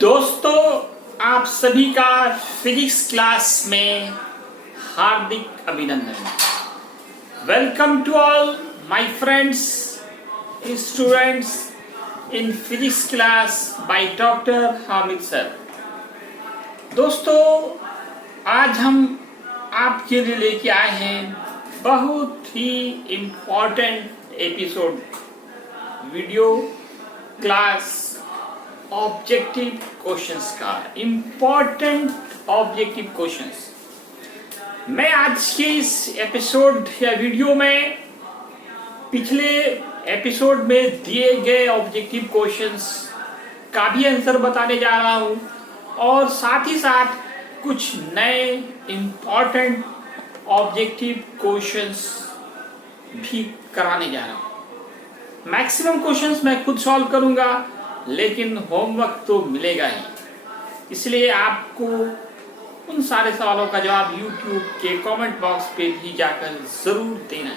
दोस्तों, आप सभी का फिजिक्स क्लास में हार्दिक अभिनंदन। Welcome to all my friends students in physics class by doctor Hamid sir. दोस्तों, आज हम आपके लिए लेके आए हैं बहुत ही important episode video class objective questions का। इम्पोर्टेंट ऑब्जेक्टिव क्वेश्चंस मैं आज के इस एपिसोड या वीडियो में पिछले एपिसोड में दिए गए ऑब्जेक्टिव क्वेश्चंस का भी आंसर बताने जा रहा हूं और साथ ही साथ कुछ नए इम्पोर्टेंट ऑब्जेक्टिव क्वेश्चंस भी कराने जा रहा हूं। मैक्सिमम क्वेश्चंस मैं खुद सॉल्व करूंगा, लेकिन होमवर्क तो मिलेगा ही, इसलिए आपको उन सारे सवालों का जवाब YouTube के कमेंट बॉक्स पे भी जाकर जरूर देना है।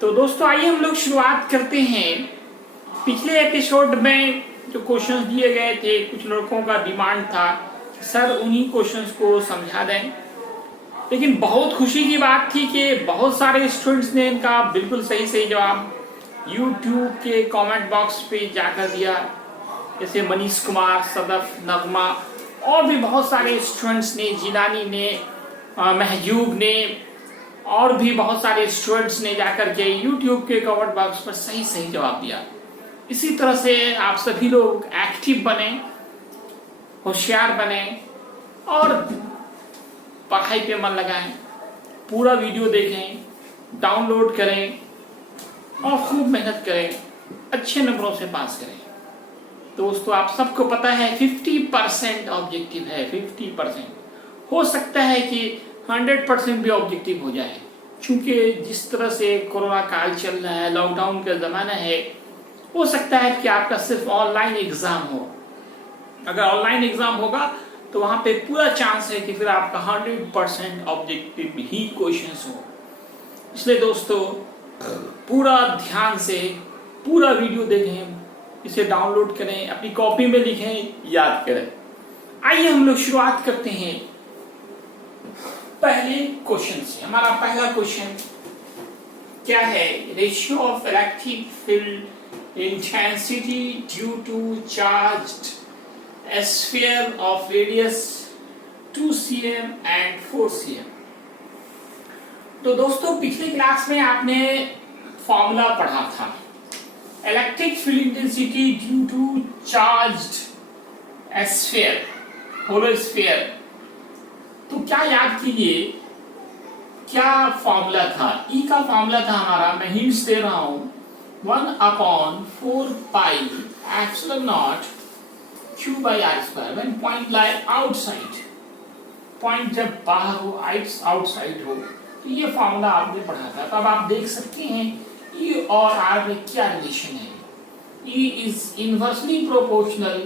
तो दोस्तों, आइए हम लोग शुरुआत करते हैं। पिछले एपिसोड में जो क्वेश्चंस दिए गए थे, कुछ लड़कों का डिमांड था कि सर उन्हीं क्वेश्चंस को समझा दें, लेकिन बहुत खुशी की बात थी कि बहुत सारे स्टूडेंट्स ने इनका बिल्कुल सही जवाब YouTube के कमेंट बॉक्स पे जाकर दिया। जैसे मनीष कुमार, सदफ, नगमा और भी बहुत सारे स्टूडेंट्स ने, जिलानी ने, महजूब ने और भी बहुत सारे स्टूडेंट्स ने जाकर के YouTube के कमेंट बॉक्स पर सही जवाब दिया। इसी तरह से आप सभी लोग एक्टिव बने, होशियार बने और पढ़ाई पे मन लगाएं, पूरा वीडियो देखें, डाउनलोड करें और खूब मेहनत करें, अच्छे नंबरों से पास करें। दोस्तों, आप सबको पता है 50% ऑब्जेक्टिव है। 50% हो सकता है कि 100% भी ऑब्जेक्टिव हो जाए, क्योंकि जिस तरह से कोरोना काल चल रहा है, लॉकडाउन का ज़माना है, हो सकता है कि आपका सिर्फ ऑनलाइन एग्ज़ाम हो। अगर ऑनलाइन एग्ज़ाम होगा तो वहाँ पे पूरा चांस है कि फिर आपका 100% ऑब्जेक्टिव ही क्वेश्चंस हो। इसलिए दोस्तों, पूरा ध्यान से पूरा वीडियो देखें, इसे डाउनलोड करें, अपनी कॉपी में लिखें, याद करें। आइए हम लोग शुरुआत करते हैं पहले क्वेश्चन से। हमारा पहला क्वेश्चन क्या है? Ratio of electric field intensity due to charged sphere of radius 2 cm and 4 cm। तो दोस्तों, पिछले क्लास में आपने फॉर्मूला पढ़ा था, electric field intensity due to charged sphere, hollow sphere. तो क्या याद कीजिए, क्या फॉर्मूला था? ई का फॉर्मूला था हमारा, मैं हिंट्स दे रहा हूं, 1/4 pi epsilon not Q by r square when point lie outside। Point जब बाहर हो, आउटसाइड हो, तो ये फॉर्मूला आपने पढ़ा था। तो अब आप देख सकते हैं E और R में क्या रिलेशन है। E इज इनवर्सली प्रोपोर्शनल,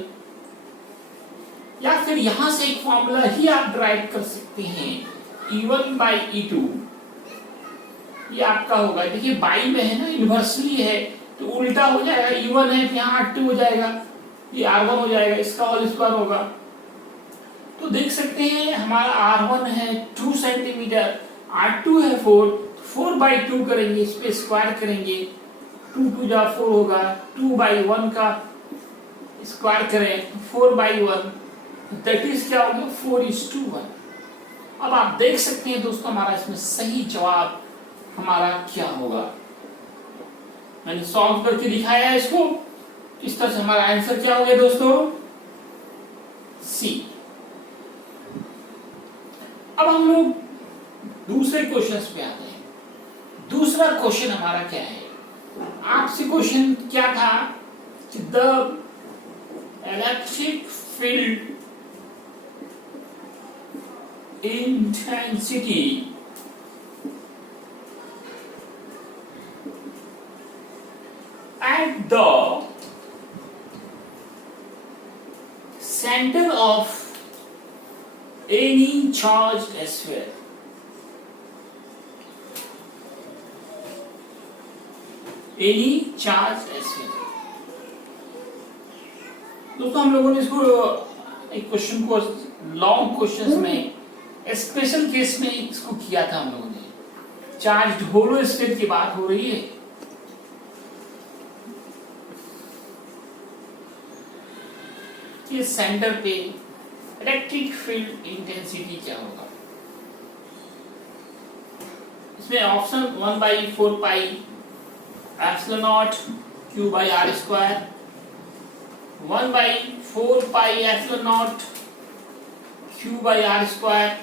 या फिर यहां से एक फॉर्मूला ही आप ड्राइव कर सकते हैं, E1 by E2। ये आपका होगा, देखिए बाई में है ना, इनवर्सली है तो उल्टा हो जाएगा, E1 है तो यहाँ R2 हो जाएगा, ये R1 हो जाएगा, इसका होल स्क्वायर होगा। तो देख सकते हैं हमारा R1 है 2 सेंटीमीटर, R2 है 4/2 करेंगे, इस पे स्क्वायर करेंगे, 2 2 जा 4 होगा, 2/1 का स्क्वायर करें 4/1, दैट इज क्या होगा 4:1। अब आप देख सकते हैं दोस्तों, हमारा इसमें सही जवाब हमारा क्या होगा। मैंने सॉल्व करके दिखाया है इसको, इस तरह से हमारा आंसर क्या हो गया दोस्तों, सी। अब हम लोग दूसरे क्वेश्चन पे आते हैं। दूसरा क्वेश्चन हमारा क्या है? आपसे क्वेश्चन क्या था कि the electric field intensity at the center of any charged sphere any charged sphere दोस्तों हम लोगों ने इसको एक क्वेश्चन को लॉन्ग क्वेश्चंस में स्पेशल केस में इसको किया था हम लोगों ने। चार्ज होलो स्फीयर की बात हो रही है। कि सेंटर पे इलेक्ट्रिक फील्ड इंटेंसिटी क्या होगा। इसमें option 1/4 pi epsilon naught q by r square, 1/4 pi epsilon naught q by r square,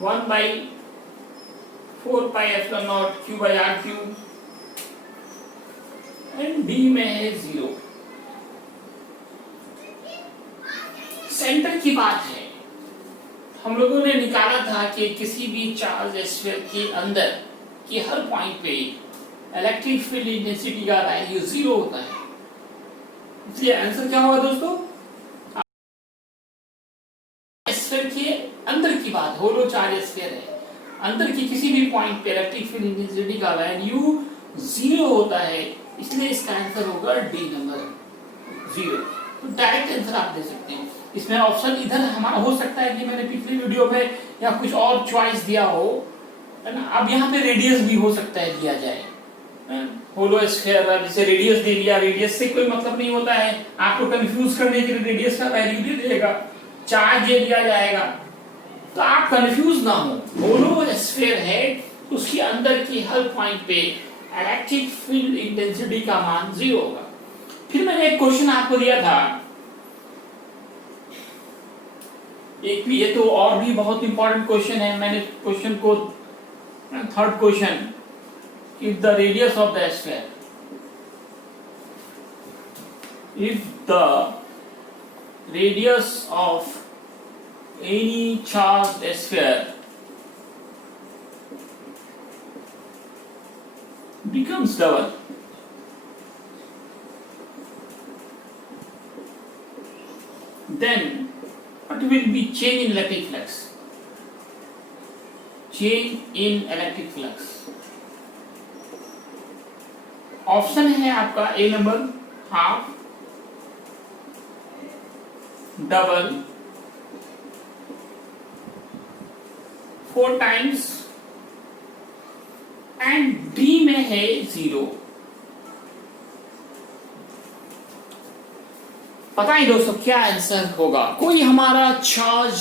one by 4 pi epsilon naught q by r cube, and B में है 0। सेंटर की बात है। हम लोगों ने निकाला था कि किसी भी चार्ज स्फीयर के अंदर कि हर पॉइंट पे इलेक्ट्रिक फील्ड इंटेंसिटी का वैल्यू 0 होता है। इसलिए आंसर क्या होगा दोस्तों? स्फीयर के अंदर की बात, होलो चार्ज स्फीयर है, अंदर की किसी भी पॉइंट पे इलेक्ट्रिक फील्ड इंटेंसिटी का वैल्यू 0 होता है। इसलिए इसका आंसर होगा डी नंबर 0। तो डायरेक्ट आंसर आप दे सकते हैं। इसमें ऑप्शन इधर हमारा हो सकता है कि मैंने पिछली वीडियो में या कुछ और चॉइस दिया हो, है ना। अब यहाँ पे रेडियस भी हो सकता है दिया जाए, होलो स्फीयर जैसे रेडियस दे दिया। रेडियस से कोई मतलब नहीं होता है, आपको कंफ्यूज करने के लिए रेडियस का वैल्यू दे देगा, चार्ज ये दिया जाएगा, तो आप कंफ्यूज ना हो। होलो स्फीयर है, उसके अंदर की हर पॉइंट पे इलेक्ट्रिक फील्ड इंटेंसिटी का मान 0 होगा। फिर मैंने एक क्वेश्चन आपको दिया था, एक भी, ये तो और भी बहुत इंपॉर्टेंट क्वेश्चन है। मैंने क्वेश्चन को third question, if the radius of the sphere, if the radius of any charge sphere becomes double, then what will be change in electric flux? Change in electric flux. Option है आपका A number half, double, 4 times, and D में है 0। पता ही दोस्तों क्या answer होगा। कोई हमारा चार्ज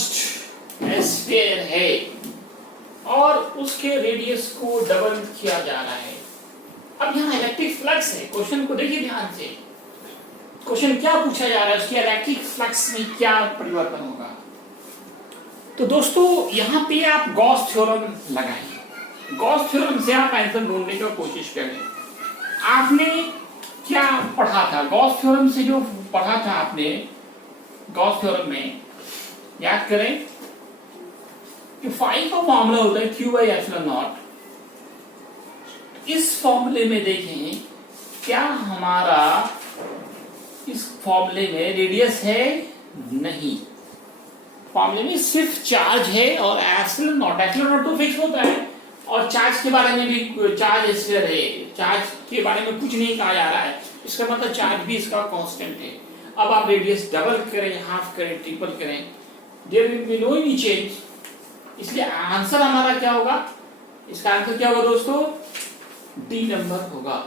स्फीयर है और उसके रेडियस को डबल किया जा रहा है। अब यहाँ इलेक्ट्रिक फ्लक्स है, क्वेश्चन को देखिए ध्यान से। क्वेश्चन क्या पूछा जा रहा है, उसके इलेक्ट्रिक फ्लक्स में क्या परिवर्तन होगा। तो दोस्तों यहाँ पे आप गॉस थ्योरम लगाएं। गॉस थ्योरम से आप आंसर ढूंढने की कोशिश करें। आपने क्या पढ़ा था गॉस थ्योरम से? जो पढ़ा था आपने गॉस थ्योरम में, याद करें कि फाई का फॉर्मूला होता है क्यू बाई एप्सिलॉन नॉट। इस फॉर्मूले में देखें, क्या हमारा इस फॉर्मूले में रेडियस है? नहीं, फॉर्मूले में सिर्फ चार्ज है और एप्सिलॉन नॉट तो फिक्स होता है। और चार्ज के बारे में भी, चार्ज स्फीयर है, चार्ज के बारे में कुछ नहीं कहा जा रहा है, इसका मतलब चार्ज भी इसका कांस्टेंट है। अब आप रेडियस डबल करें, हाफ करें, ट्रिपल करें, there will be no any change. इसलिए आंसर हमारा क्या होगा? इसका आंसर क्या होगा दोस्तों? डी नंबर होगा,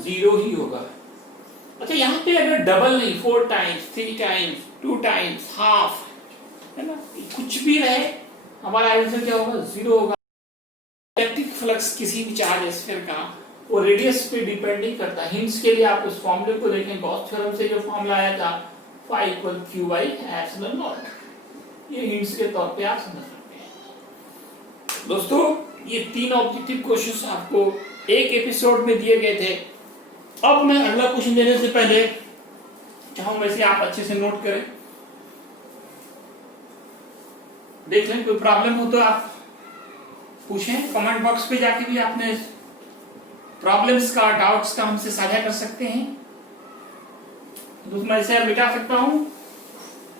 0 ही होगा। अच्छा, यहाँ पे अगर डबल नहीं, 4 टाइम्स, 3 टाइम्स, 2 टाइम्स, हाफ, है ना, कुछ भी रहे, हमारा आंसर क्या होगा? 0 होगा। इलेक्ट्रिक फ्लक्स किसी भी चार्ज स्फीयर का वो रेडियस पे डिपेंड नहीं करता। हिंट्स के लिए आप उस फॉर्मूले को देखें, गॉस थ्योरम से जो फॉर्मूला आया था phi equal Q by epsilon naught. ये हिंट्स के तौर पे आप समझ सकते हैं। दोस्तों ये 3 ऑब्जेक्टिव क्वेश्चंस आपको एक एपिसोड में दिए गए थे। अब मैं अगला क्वेश्चन देने से पहले चाहूंगा इसे आप अच्छे से नोट करें, देख लें। कोई प्रॉब्लम हो तो आप पूछें, कमेंट बॉक्स पे जाके भी आपने प्रॉब्लम्स का, डाउट्स का हमसे साझा कर सकते हैं, तो मैं इसे मिटा सकता हूं।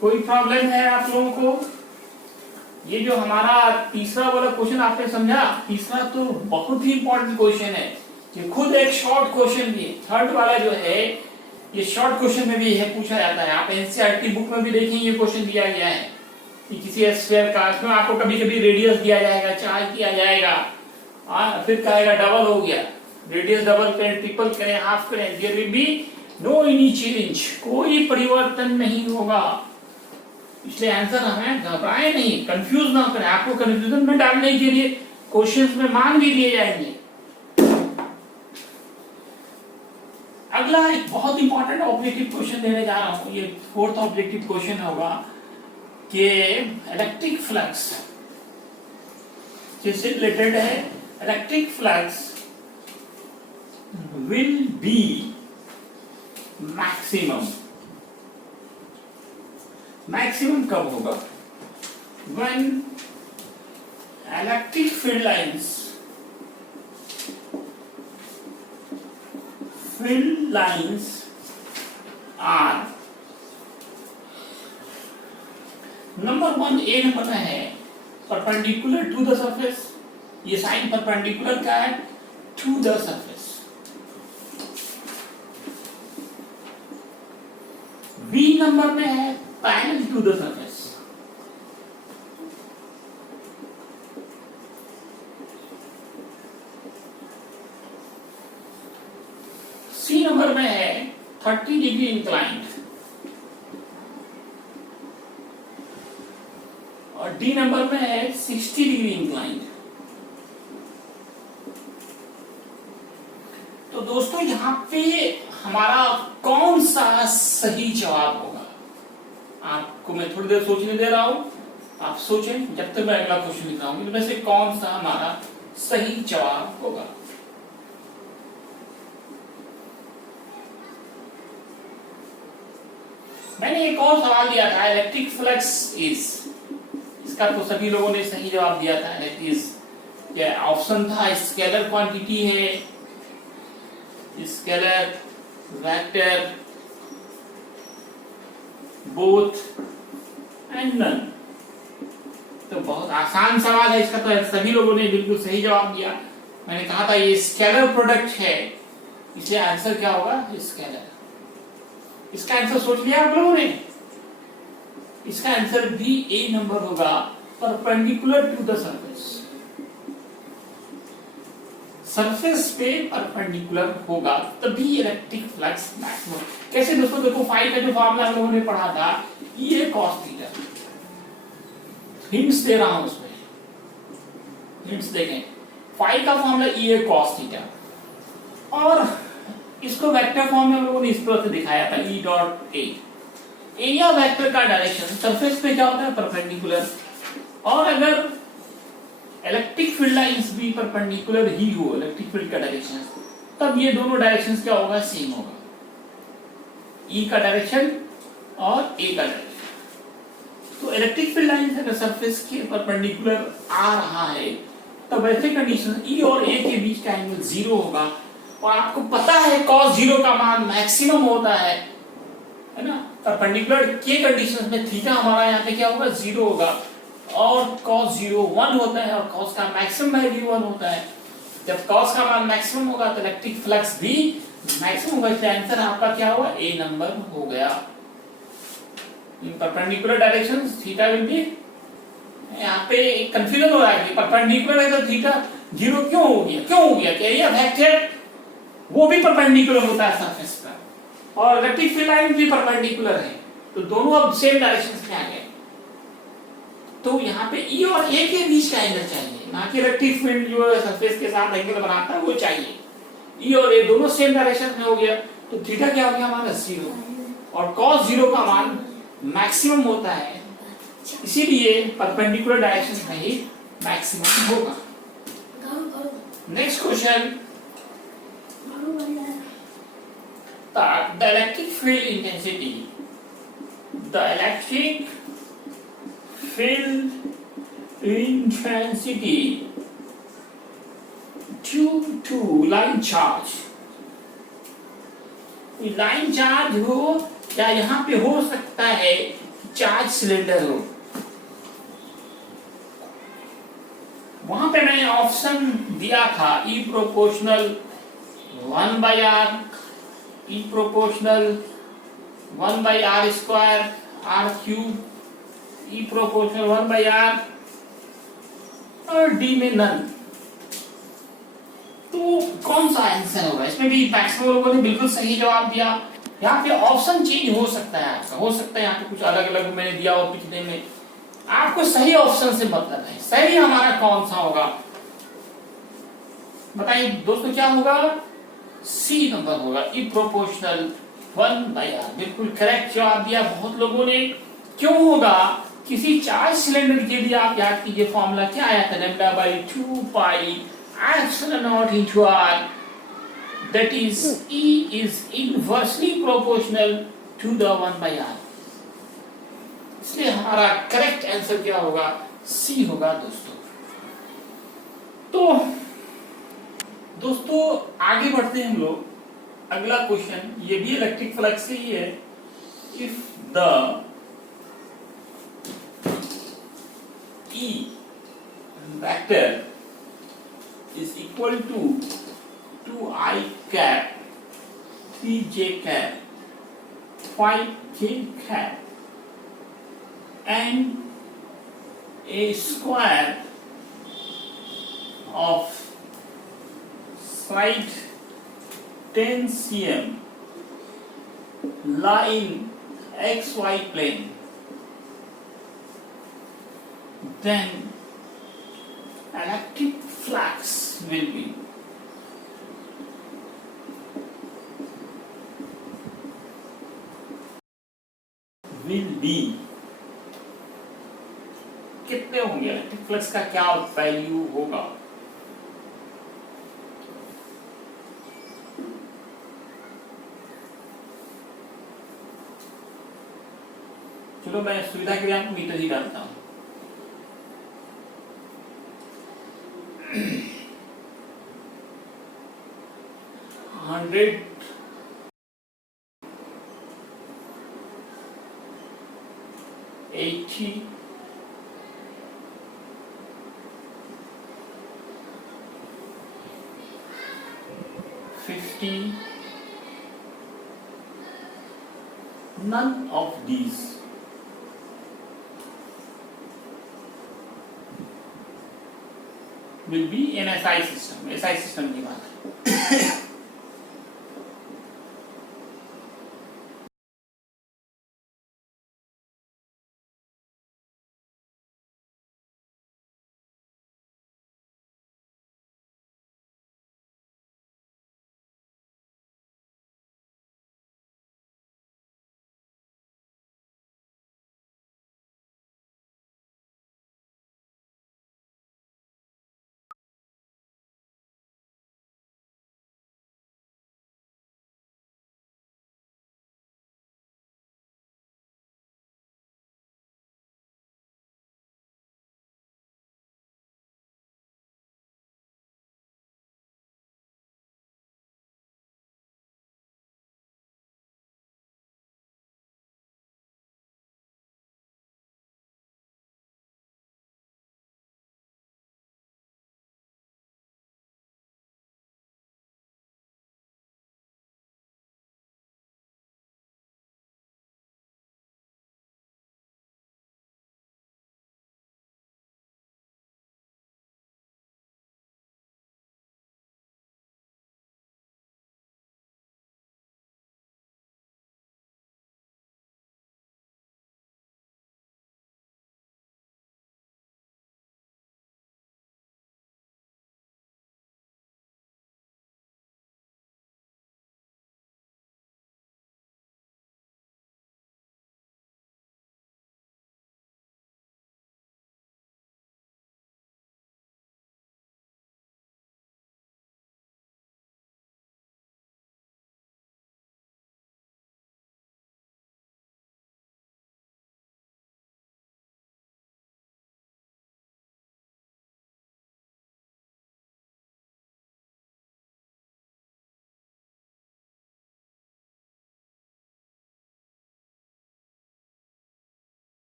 कोई प्रॉब्लम है आप लोगों को ये जो हमारा तीसरा वाला क्वेश्चन आपने समझा, तीसरा तो बहुत ही इंपॉर्टेंट क्वेश्चन है, ये खुद एक शॉर्ट क्वेश्चन भी है। थर्ड वाला जो है ये शॉर्ट क्वेश्चन में भी है, पूछा जाता है। आप एनसीईआरटी बुक में भी देखेंगे ये क्वेश्चन दिया गया है कि किसी स्फीयर का, इसमें आपको कभी कभी रेडियस दिया जाएगा, चार्ज दिया जाएगा, फिर कहेगा डबल हो गया, रेडियस डबल करें, ट्रिपल करें, हाफ करें, there will be no any change, कोई परिवर्तन नहीं होगा। इसलिए आंसर हमें घबराए नहीं, कंफ्यूज ना करें। आपको कंफ्यूजन में डालने के लिए क्वेश्चंस में मान भी दिए जाएंगे। अगला एक बहुत इंपॉर्टेंट ऑब्जेक्टिव क्वेश्चन देने जा रहा हूं, ये फोर्थ ऑब्जेक्टिव क्वेश्चन होगा कि इलेक्ट्रिक फ्लक्स जिससे रिलेटेड है, electric flux will be maximum, maximum कब होगा? when electric field lines are number 1 A number में है परपेंडिकुलर टू द सरफेस, ये साइन परपेंडिकुलर का है to the surface. B number में है parallel to the surface. C number में है 30 डिग्री इंक्लाइंड और डी नंबर में है 60 डिग्री इंक्लाइंड। तो दोस्तों यहाँ पे हमारा कौन सा सही जवाब होगा, आपको मैं थोड़ी देर सोचने दे रहा हूं, आप सोचें जब तक मैं अगला क्वेश्चन लिख रहा हूं, इनमें से कौन सा हमारा सही जवाब होगा। मैंने एक और सवाल दिया था, इलेक्ट्रिक फ्लक्स इज, इसका तो सभी लोगों ने सही जवाब दिया था। इट इज, क्या ऑप्शन था, स्केलर क्वांटिटी है, scalar, vector, both and none. तो बहुत आसान सवाल है, इसका तो सभी लोगों ने बिल्कुल सही जवाब दिया। मैंने कहा था ये स्केलर प्रोडक्ट है, इसलिए आंसर क्या होगा? स्केलर। इसका आंसर सोच लिया आप लोगों ने? इसका आंसर भी ए नंबर होगा, perpendicular to the surface, surface पे परपेंडिकुलर होगा तभी इलेक्ट्रिक फ्लक्स मैक्सिमम। कैसे दोस्तों? देखो फाई का जो फॉर्मूला हम लोगों ने पढ़ा था, ये कॉस थीटा, हिंट्स दे रहा हूं उसमें, हिंट्स देखें। फाई का फॉर्मूला ये कॉस थीटा, और इसको वेक्टर फॉर्म में हम लोगों ने इस तरह से दिखाया था, E dot A. Area vector का डायरेक्शन सरफेस पे क्या होता है? परपेंडिकुलर। और अगर इलेक्ट्रिक फील्ड लाइंस भी परपेंडिकुलर ही हो, इलेक्ट्रिक फील्ड का डायरेक्शन, तब ये दोनों डायरेक्शंस क्या होगा? सेम होगा, ई का डायरेक्शन और ए का डायरेक्शन। तो इलेक्ट्रिक फील्ड लाइंस अगर सरफेस के परपेंडिकुलर आ रहा है, तब ऐसे कंडीशन ई और ए के बीच का एंगल 0 होगा। और आपको पता है cos 0 का मान मैक्सिमम होता है ना? परपेंडिकुलर के कंडीशंस में थीटा हमारा यहाँ पे क्या होगा? 0 होगा, और cos 0 1 होता है, और cos का मैक्सिमम वैल्यू 1 होता है। जब cos का मान मैक्सिमम होगा तो इलेक्ट्रिक फ्लक्स भी मैक्सिमम होगा। इसलिए आंसर आपका क्या होगा? ए नंबर हो गया। In perpendicular directions theta will be, यहाँ पे कंफ्यूजन हो रहा है कि परपेंडिकुलर है तो थीटा 0 क्यों हो गया? क्यों हो गया? एरिया वेक्टर वो भी परपेंडिकुलर होता है सरफेस पर, और इलेक्ट्रिक फील्ड लाइन भी परपेंडिकुलर है, तो दोनों अब सेम डायरेक्शंस में आ गए। तो यहाँ पे ई और ए के बीच का एंगल चाहिए, ना कि इलेक्ट्रिक फील्ड जो सरफेस के साथ एंगल बनाता है वो चाहिए। ई और ए दोनों सेम डायरेक्शन में हो गया, तो थीटा क्या हो गया हमारा? 0, और cos 0 का मान मैक्सिमम होता है, इसीलिए परपेंडिकुलर डायरेक्शन में ही मैक्सिमम होगा। Next question, the electric field intensity, the electric field intensity due to line charge, line charge हो या यहाँ पे हो सकता है चार्ज सिलेंडर हो, ऑप्शन दिया था ई प्रोपोर्शनल 1/r, ई प्रोपोर्शनल 1/r², r³, ई प्रोपोर्शनल 1/r और डी में नन। तो कौन सा आंसर होगा? इसमें भी मैक्सिमम लोगों ने बिल्कुल सही जवाब दिया। यहाँ पे ऑप्शन चेंज हो सकता है आपका, हो सकता है यहाँ पे कुछ अलग अलग मैंने दिया हो पिछले में। आपको सही ऑप्शन से मतलब है। सही हमारा कौन सा होगा बताइए दोस्तों, क्या होगा? सी नंबर होगा, ई प्रोपोर्शनल 1/r। बिल्कुल करेक्ट जवाब दिया बहुत लोगों ने। क्यों होगा? किसी चार्ज सिलेंडर के लिए आप याद कीजिए फॉर्मूला क्या आया था, λ/2π epsilon naught into r, that is E is inversely proportional to the 1/r। इसलिए हमारा करेक्ट आंसर क्या होगा? सी होगा दोस्तों। तो दोस्तों आगे बढ़ते हैं हम लोग। अगला क्वेश्चन ये भी इलेक्ट्रिक फ्लक्स से ही है। If the E vector is equal to 2i cap 3j cap 5k cap and a square of side 10 cm lie in xy plane, then electric flux will be कितने होंगे? Electric flux का क्या value होगा? चलो मैं सुविधा के लिए आपको मीटर ही डालता हूं। 100 80 50, none of these will be an SI system। SI system की बात है।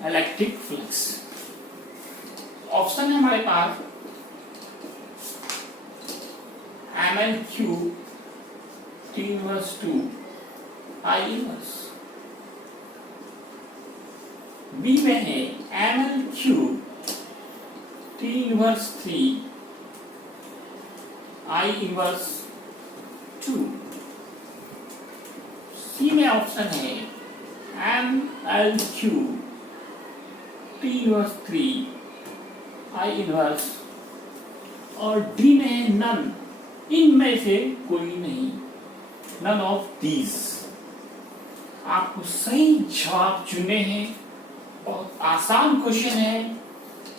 Electric flux. ऑप्शन है हमारे पास ML³ T−2 I−। बी में है ML³ T−3 I−2। सी में ऑप्शन है ML³ T−3 I−। और डी में है नन, इनमें से कोई नहीं, नन ऑफ दीज। आपको सही जवाब चुने हैं। बहुत आसान क्वेश्चन है,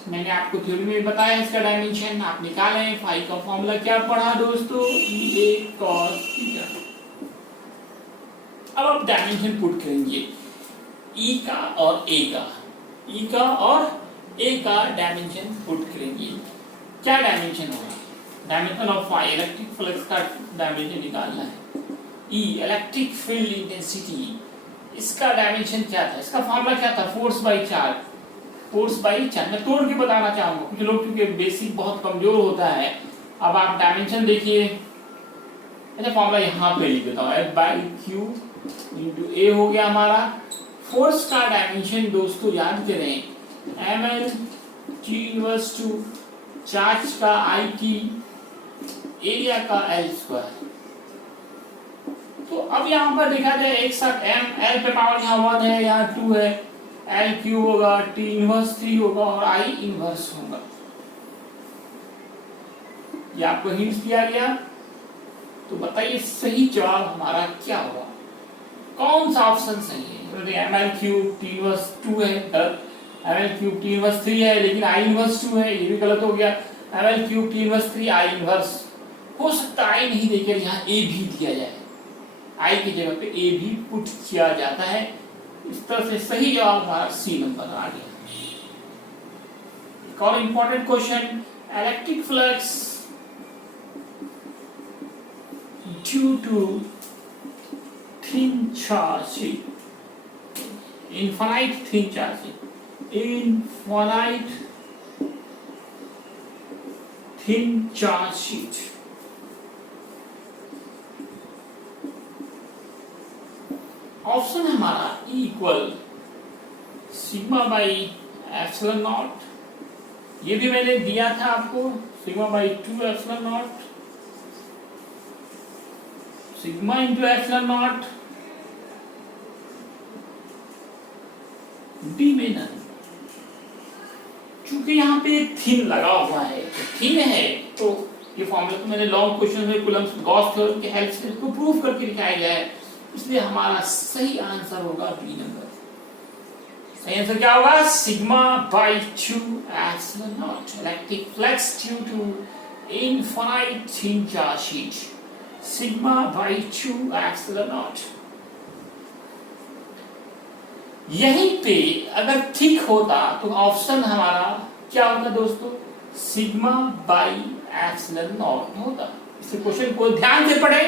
मैंने आपको थ्योरी में बताया इसका डायमेंशन आप निकालें। फाई का फॉर्मूला क्या पढ़ा दोस्तों, E cos थीटा। अब आप डायमेंशन पुट करेंगे E का और A का, E का और A का डायमेंशन पुट करेंगे। क्या डायमेंशन होगा, dimension of phi electric flux का डायमेंशन निकालना है। E इलेक्ट्रिक फील्ड इंटेंसिटी, इसका डायमेंशन क्या था, इसका फॉर्मूला क्या था, force by charge. Force by charge मैं तोड़ के बताना चाहूंगा, कुछ लोग क्योंकि बेसिक बहुत कमजोर होता है। अब आप डायमेंशन देखिए, अच्छा फॉर्मूला यहाँ पे लिख देता हूँ, F/Q × A हो गया हमारा। फोर्स का डायमेंशन दोस्तों याद करें, mL/T−2, चार्ज का IT, एरिया का L²। तो अब यहाँ पर देखा जाए एक साथ m l पे पावर यहाँ 1 है, यहाँ 2 है, L³ होगा, T−3 होगा और I−1 होगा। ये आपको हिंट दिया गया। तो बताइए सही जवाब हमारा क्या होगा, कौन सा ऑप्शन सही है। ML³ T−2 है, ML³ T−3 है, लेकिन I−2 है, ये भी गलत हो गया। ML³ T−3 I−, हो सकता है I नहीं देकर यहाँ A भी दिया जाए, I की जगह पे A भी पुट किया जाता है। इस तरह से सही जवाब हमारा सी नंबर आ गया। एक और important question, electric flux due to thin charging, infinite thin charging, infinite thin charge sheet. Option है हमारा इक्वल σ/ε0, ये भी मैंने दिया था आपको, σ/2ε0, सिग्मा × ε0, डी में नन। चूंकि यहाँ पे थिन लगा हुआ है, थिन है तो ये फॉर्मूला तो मैंने लॉन्ग क्वेश्चन में कूलम्ब गॉस थ्योरम के हेल्प से इसको प्रूव करके दिखाया गया है, इसलिए हमारा सही आंसर होगा बी नंबर। सही आंसर क्या होगा, σ/2ε0, electric flux due to infinite thin charge sheet, σ/2ε0। यहीं पे अगर थिक होता तो ऑप्शन हमारा क्या होगा दोस्तों, σ/ε0 होता। इस क्वेश्चन को ध्यान से पढ़े,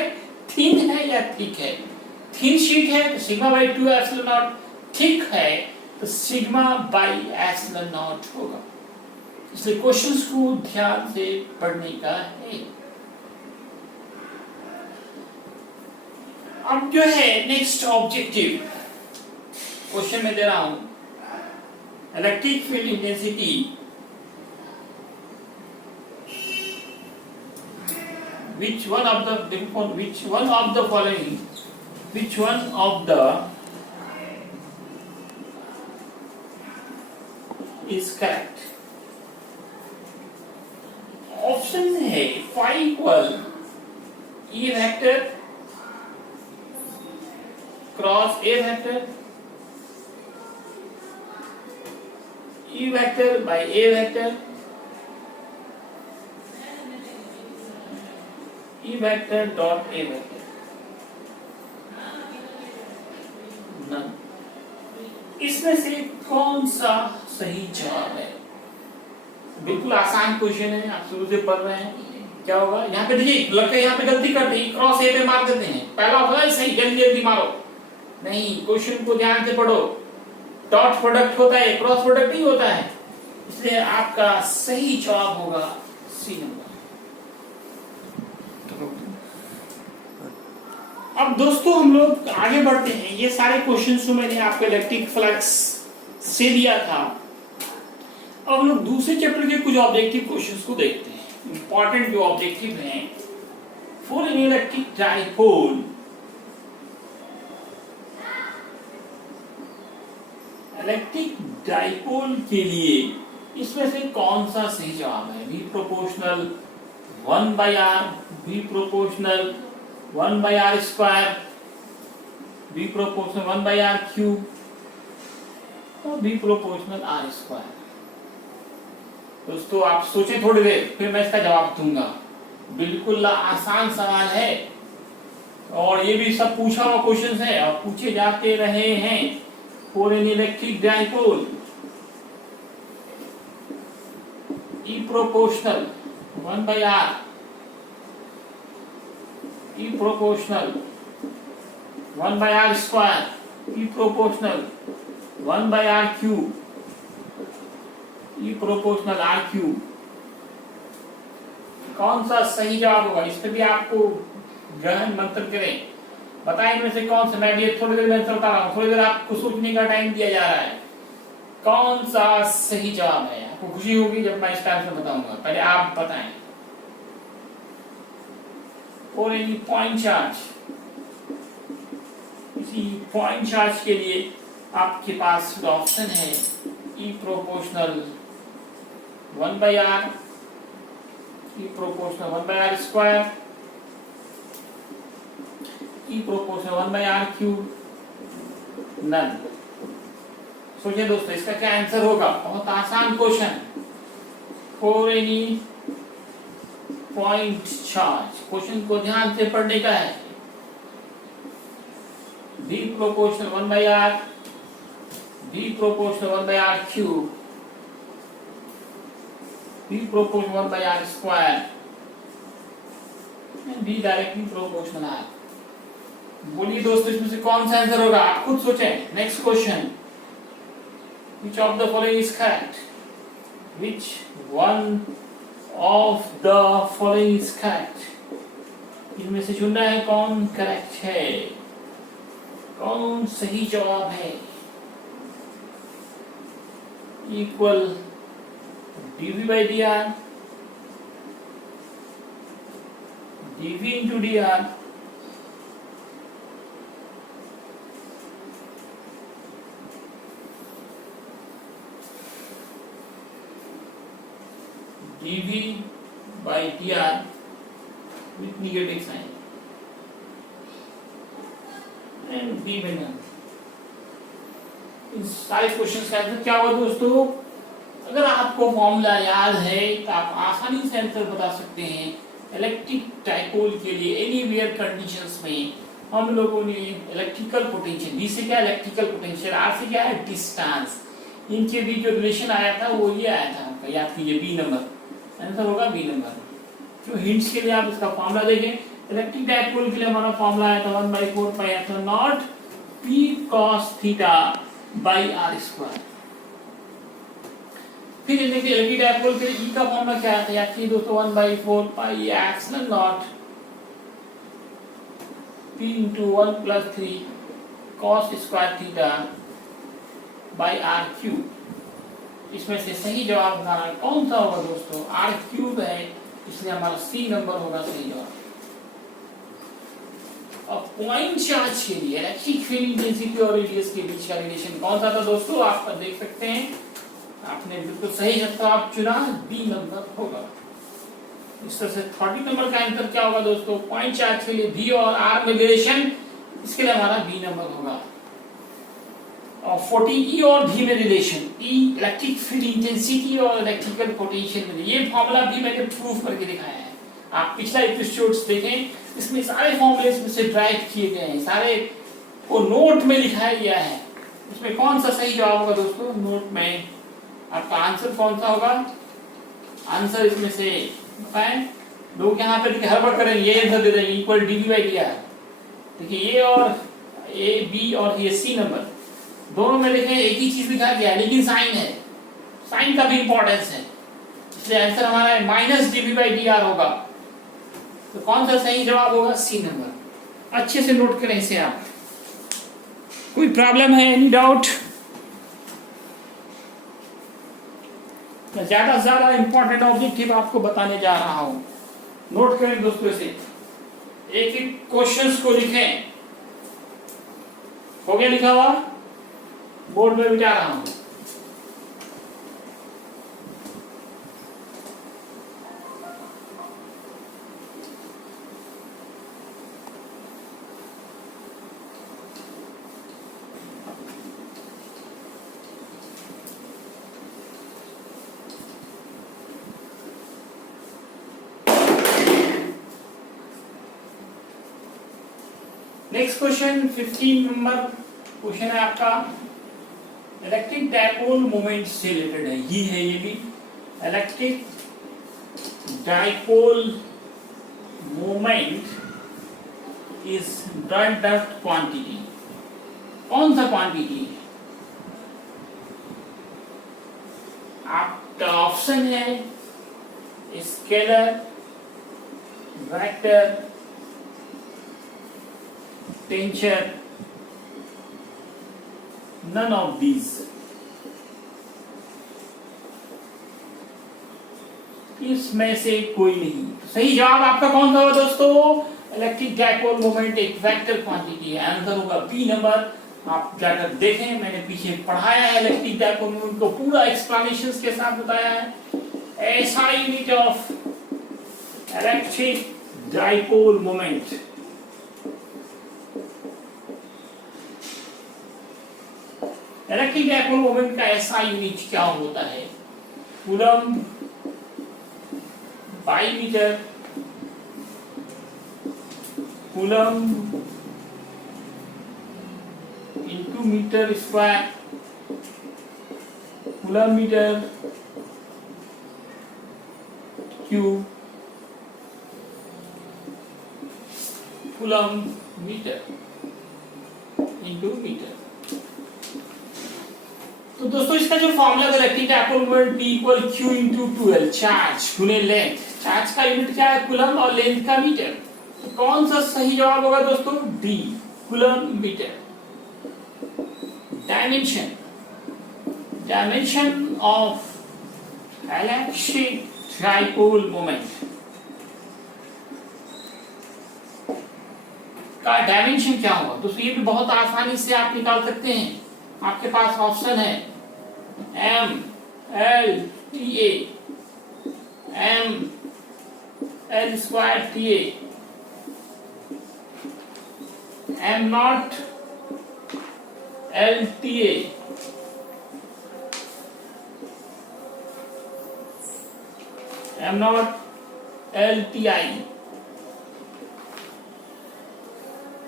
थिन है या थिक है, थिन शीट है तो σ/2ε0, थिक है तो σ/ε0 होगा। इसलिए क्वेश्चंस को ध्यान से पढ़ने का है। अब जो है नेक्स्ट ऑब्जेक्टिव क्वेश्चन में दे रहा हूं, electric field intensity which one of the following is correct। Option है phi equal E vector cross A vector, E vector by A vector, E vector dot A vector, none. इसमें से कौन सा सही जवाब है। बिल्कुल आसान क्वेश्चन है, आप शुरू से पढ़ रहे हैं। क्या होगा यहाँ पे देखिए, लड़के यहाँ पे गलती करते हैं, क्रॉस ए पे मार देते हैं। पहला होगा सही, जल्दी जल्दी मारो, नहीं क्वेश्चन को ध्यान से पढ़ो। डॉट प्रोडक्ट होता है, क्रॉस प्रोडक्ट नहीं होता है, इसलिए आपका सही जवाब होगा सी नंबर। अब दोस्तों हम लोग आगे बढ़ते हैं। ये सारे क्वेश्चंस जो मैंने आपको इलेक्ट्रिक फ्लक्स से दिया था, अब हम लोग दूसरे चैप्टर के कुछ ऑब्जेक्टिव क्वेश्चंस को देखते हैं। इंपॉर्टेंट जो ऑब्जेक्टिव हैं, for an electric dipole, electric dipole के लिए इसमें से कौन सा सही जवाब है? V proportional 1/r, V proportional 1/r square, V proportional 1/r cube और V प्रोपोर्शनल r स्क्वायर। दोस्तों आप सोचें थोड़ी देर, फिर मैं इसका जवाब दूंगा। बिल्कुल आसान सवाल है और ये भी सब पूछा हुआ क्वेश्चन है और पूछे जाते रहे हैं। For an electric dipole, E proportional 1/r, E proportional 1/r square, E proportional 1/r cube, E proportional r cube। कौन सा सही जवाब होगा? इस पे भी आपको गहन मंथन करें, बताएं इनमें से कौन सा। मैं भी थोड़ी देर में बता रहा हूँ, थोड़ी देर आपको सोचने का टाइम दिया जा रहा है। कौन सा सही जवाब है? आपको खुशी होगी जब मैं इस टाइम से बताऊंगा, पहले आप बताएं। और एनी पॉइंट चार्ज, इसी पॉइंट चार्ज के लिए आपके पास ऑप्शन है E proportional 1/r, E proportional 1/r square, E proportional 1/r cube, none. सोचिए दोस्तों इसका क्या आंसर होगा? बहुत आसान question. For any point charge, question को ध्यान से पढ़ने का है। V proportional 1/r, V proportional 1/r cube, V proportional 1/r square, V directly proportional r। बोलिए दोस्तों इसमें से कौन सा आंसर होगा? आप खुद सोचें। Next question, which of the following is correct? Which one of the following is correct? इनमें से चुनना है कौन करेक्ट है, कौन सही जवाब है। Equal dv/dr, dv into dr, dv/dr with negative sign and b by none। इस सारे क्वेश्चन का आंसर क्या होगा दोस्तों? अगर आपको फॉर्मूला याद है तो आप आसानी से आंसर बता सकते हैं। इलेक्ट्रिक डाइपोल के लिए एनीवेयर कंडीशंस में हम लोगों ने इलेक्ट्रिकल पोटेंशियल, b से क्या इलेक्ट्रिकल पोटेंशियल, r से क्या है डिस्टेंस, इनके बीच जो रिलेशन आया था वो ये आया था, याद कीजिए b नंबर। आंसर होगा बी नंबर। जो हिंट्स के लिए आप इसका फॉर्मूला देखें, इलेक्ट्रिक डाइपोल के लिए हमारा फॉर्मूला आया था 1/4 pi epsilon not p cos theta by r square. फिर देखिए इलेक्ट्रिक डाइपोल के लिए E का फॉर्मूला क्या आता है? याद कीजिए दोस्तों 1/4 pi epsilon not p into 1 + 3 cos square theta by r cube. इसमें से सही जवाब हमारा कौन सा होगा दोस्तों? r क्यूब है, इसलिए हमारा सी नंबर होगा सही जवाब। अब पॉइंट चार्ज के लिए इलेक्ट्रिक फील्ड इंटेंसिटी और रेडियस के बीच का रिलेशन कौन सा था दोस्तों? आप देख सकते हैं, आपने बिल्कुल सही जवाब चुना, बी नंबर होगा। इस तरह से 30 नंबर का आंसर क्या होगा दोस्तों? पॉइंट चार्ज के लिए V और R में रिलेशन, इसके लिए हमारा बी नंबर होगा। और 40 E और V में relation, E electric field intensity और इलेक्ट्रिकल पोटेंशियल में, ये फॉर्मूला भी मैंने प्रूव करके दिखाया है। आप पिछला एपिसोड्स देखें, इसमें सारे फॉर्मूले इसमें से ड्राइव किए गए हैं, सारे को नोट में लिखाया गया है। इसमें कौन सा सही जवाब होगा दोस्तों? नोट में आपका आंसर कौन सा होगा? आंसर इसमें से बताएं। लोग यहाँ पे देखिए हड़बड़ करेंगे, ये आंसर दे देंगे इक्वल dv/dr। देखिए ये और ए बी और ये सी नंबर, दोनों में लिखे एक ही चीज लिखा गया है, लेकिन साइन है, साइन का भी इंपॉर्टेंस है, इसलिए आंसर हमारा minus DB by D R होगा। तो कौन सा सही जवाब होगा? C number. अच्छे से नोट करें इसे आप। कोई प्रॉब्लम है, एनी डाउट? मैं ज्यादा से ज्यादा इंपॉर्टेंट ऑब्जेक्टिव आपको बताने जा रहा हूं, नोट करें दोस्तों इसे, एक एक क्वेश्चंस को लिखें। हो गया लिखा हुआ? बोर्ड में बिठा रहा हूं। नेक्स्ट क्वेश्चन 15 नंबर क्वेश्चन है आपका, इलेक्ट्रिक डाइपोल मोमेंट से रिलेटेड है, ये भी electric dipole moment is dot quantity. कौन सा क्वांटिटी है? आपका ऑप्शन है scalar, vector, tension, none of these। इसमें से कोई नहीं। सही जवाब आपका कौन सा होगा दोस्तों? इलेक्ट्रिक डाइपोल मोमेंट एक वेक्टर क्वांटिटी है, आंसर होगा बी नंबर। आप जाकर देखें, मैंने पीछे पढ़ाया है इलेक्ट्रिक डाइपोल मोमेंट को, पूरा एक्सप्लेनेशंस के साथ बताया है। ऐसा unit of electric dipole moment. Electric dipole moment का ऐसा यूनिट क्या होता है? Coulomb by metre, coulomb into metre square, coulomb metre cube, coulomb metre into metre. तो दोस्तों इसका जो formula electric dipole moment P equal Q into 2L, charge गुने लेंथ। चार्ज का यूनिट क्या है? कूलम, और लेंथ का मीटर। तो कौन सा सही जवाब होगा दोस्तों? D, coulomb metre. Dimension, dimension of electric dipole moment का डायमेंशन क्या होगा दोस्तों? ये भी बहुत आसानी से आप निकाल सकते हैं। आपके पास ऑप्शन है M L T A, M L square T A, M naught L T A, M naught L T I.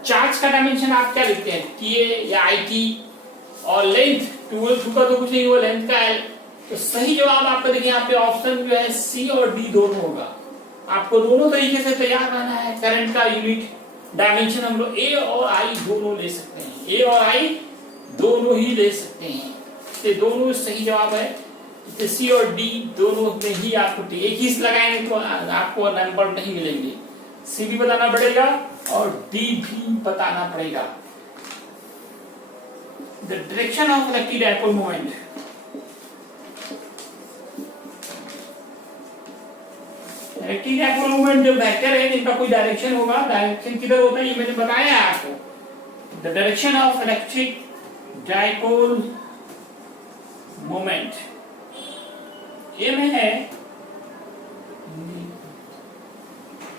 Charge का डायमेंशन आप क्या लिखते हैं? टी ए या आई टी, और लेंथ 2L का तो कुछ नहीं हुआ, लेंथ का L। तो सही जवाब आपका देखिए यहाँ पे ऑप्शन जो है सी और डी दोनों होगा। आपको दोनों तरीके से तैयार रहना है। करंट का यूनिट डायमेंशन हम लोग ए और आई दोनों ले सकते हैं, ए और आई दोनों ही ले सकते हैं। तो दोनों सही जवाब है। तो सी और डी दोनों में ही आपको एक ही लगाएंगे तो आपको नंबर नहीं मिलेंगे। सी भी बताना पड़ेगा और डी भी बताना पड़ेगा। The direction of electric dipole moment, electric dipole moment जो वेक्टर है इनका कोई डायरेक्शन होगा। डायरेक्शन किधर होता है ये मैंने बताया है आपको। The direction of electric dipole moment, ये में है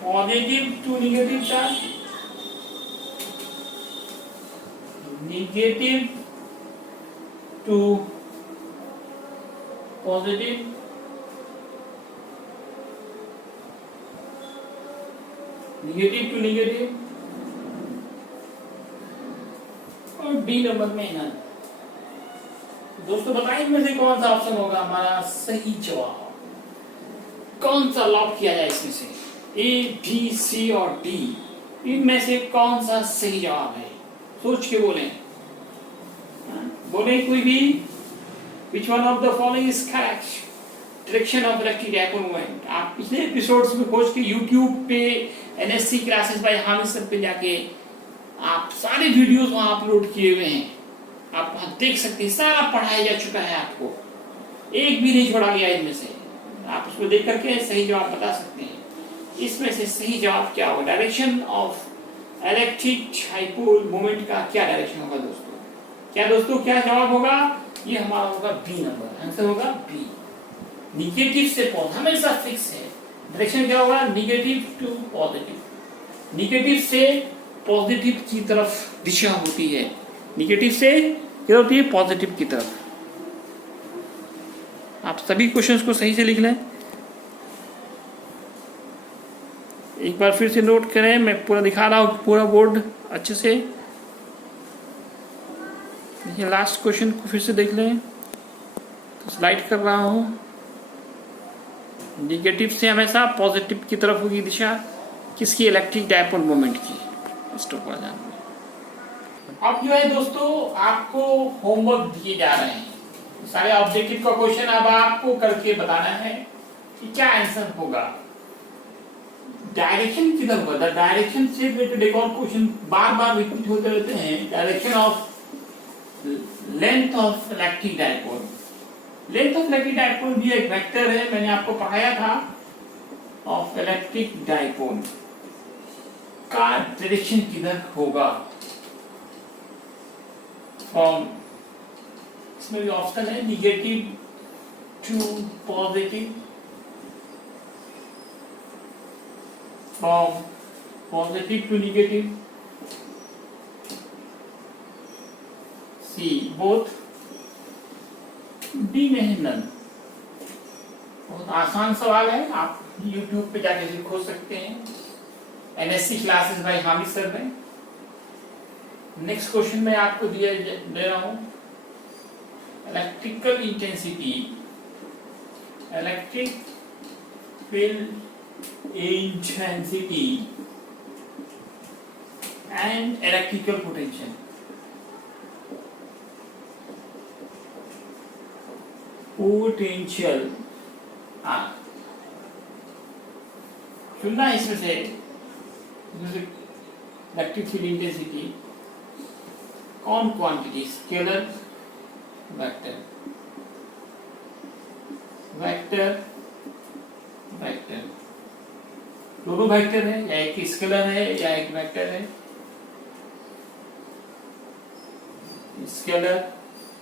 positive to negative charge, negative to positive, negative to negative, और डी नंबर में नन। दोस्तों बताइए इनमें से कौन सा ऑप्शन होगा हमारा सही जवाब? कौन सा लॉक किया जाए इसमें से? ए, बी, सी और डी, इनमें से कौन सा सही जवाब है? सोच के बोलें। बोले कोई भी, which one of the following is correct, direction of electric dipole moment. आप पिछले एपिसोड्स में खोज के यूट्यूब पे NSC classes by Hamid sir पे जाके आप सारे वीडियोस वहां अपलोड किए हुए हैं, आप वहां देख सकते हैं, सारा पढ़ाया जा चुका है आपको, एक भी नहीं छोड़ा गया इनमें से। आप उसको देख करके सही जवाब बता सकते हैं। इसमें से सही जवाब क्या होगा? Direction of electric dipole moment का क्या डायरेक्शन होगा दोस्तों? क्या दोस्तों, क्या जवाब होगा? ये हमारा होगा बी नंबर, आंसर होगा बी। निगेटिव से पॉजिटिव हमेशा फिक्स है। डायरेक्शन क्या होगा? Negative to positive. निगेटिव से पॉजिटिव की तरफ दिशा होती है, निगेटिव से क्या होती है? पॉजिटिव की तरफ। आप सभी क्वेश्चंस को सही से लिख लें, एक बार फिर से नोट करें। मैं पूरा दिखा रहा हूँ, पूरा बोर्ड अच्छे से। ये लास्ट क्वेश्चन को फिर से देख लें, तो स्लाइड कर रहा हूँ। निगेटिव से हमेशा पॉजिटिव की तरफ होगी दिशा, किसकी? इलेक्ट्रिक डायपोल मोमेंट की। स्टॉप आ जाना। अब जो है दोस्तों, आपको होमवर्क दिए जा रहे हैं, सारे ऑब्जेक्टिव का क्वेश्चन अब आपको करके बताना है कि क्या आंसर होगा। डायरेक्शन किधर होगा? डायरेक्शन से रिलेटेड एक और क्वेश्चन बार बार रिपीट होते रहते हैं। Direction of length of electric dipole. Length of electric dipole भी एक वेक्टर है, मैंने आपको पढ़ाया था। ऑफ इलेक्ट्रिक डायपोल का डायरेक्शन किधर होगा? फ्रॉम, इसमें भी ऑप्शन है negative to positive, from positive to negative, C both, D में है नन। बहुत आसान सवाल है, आप YouTube पे जाके भी खोज सकते हैं, NSC classes by Hamid sir में। नेक्स्ट क्वेश्चन में आपको दे रहा हूं, electrical intensity, electric field intensity and electrical potential. Potential चुनना है इसमें से इलेक्ट्रिक फील्ड इंटेंसिटी कौन quantity? Scalar, vector, vector, vector, दोनों वेक्टर है, या एक स्केलर है या एक वेक्टर है? Scalar,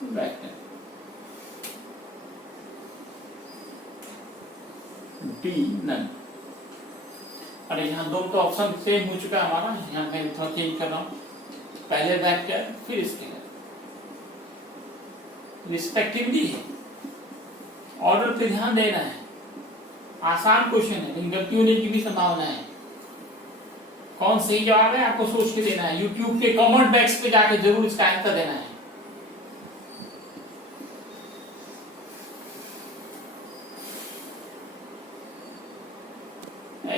vector. D none. अरे यहाँ दो तो ऑप्शन सेम हो चुका है हमारा, यहाँ मैं थोड़ा चेंज कर रहा हूँ, पहले वेक्टर फिर स्केलर, रिस्पेक्टिवली है। ऑर्डर पे ध्यान देना है। आसान क्वेश्चन है लेकिन गलती होने की भी संभावना है। कौन सही जवाब है आपको सोच के देना है, यूट्यूब के कमेंट बॉक्स पे जाके जरूर इसका आंसर देना है।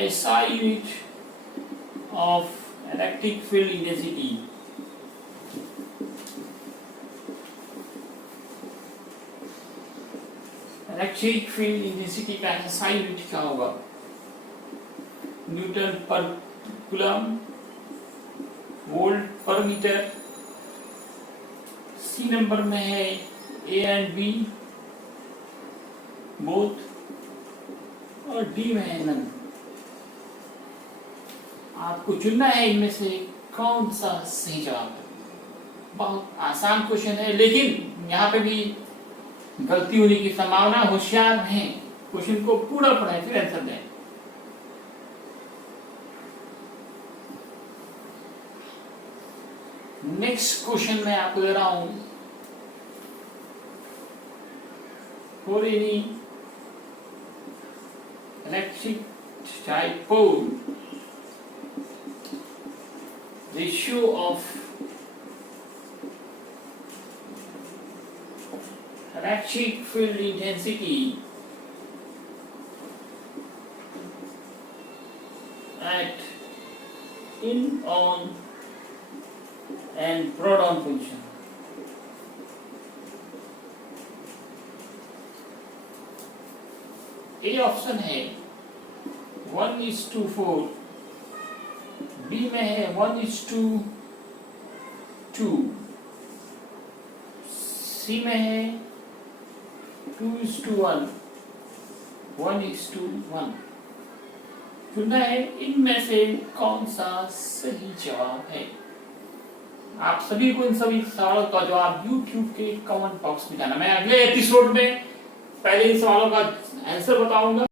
SI unit of electric field intensity, electric field intensity का SI यूनिट क्या होगा? न्यूटन पर कूलम, वोल्ट पर मीटर। सी नंबर में है A एंड B बोथ, और डी में है नन। आपको चुनना है इनमें से कौन सा सही जवाब है। बहुत आसान क्वेश्चन है लेकिन यहाँ पे भी गलती होने की संभावना, होशियार है। क्वेश्चन को पूरा पढ़ें फिर आंसर दें। नेक्स्ट क्वेश्चन मैं आपको दे रहा हूं, for any electric dipole ratio of electric field intensity at in on and proton position. A option है 1:4, बी में है 1:2, सी में है 2:1, 1:1। चुनना है इनमें से कौन सा सही जवाब है। आप सभी को इन सभी सवालों का जवाब YouTube के कमेंट बॉक्स में जाना। मैं अगले एपिसोड में पहले इन सवालों का आंसर बताऊंगा।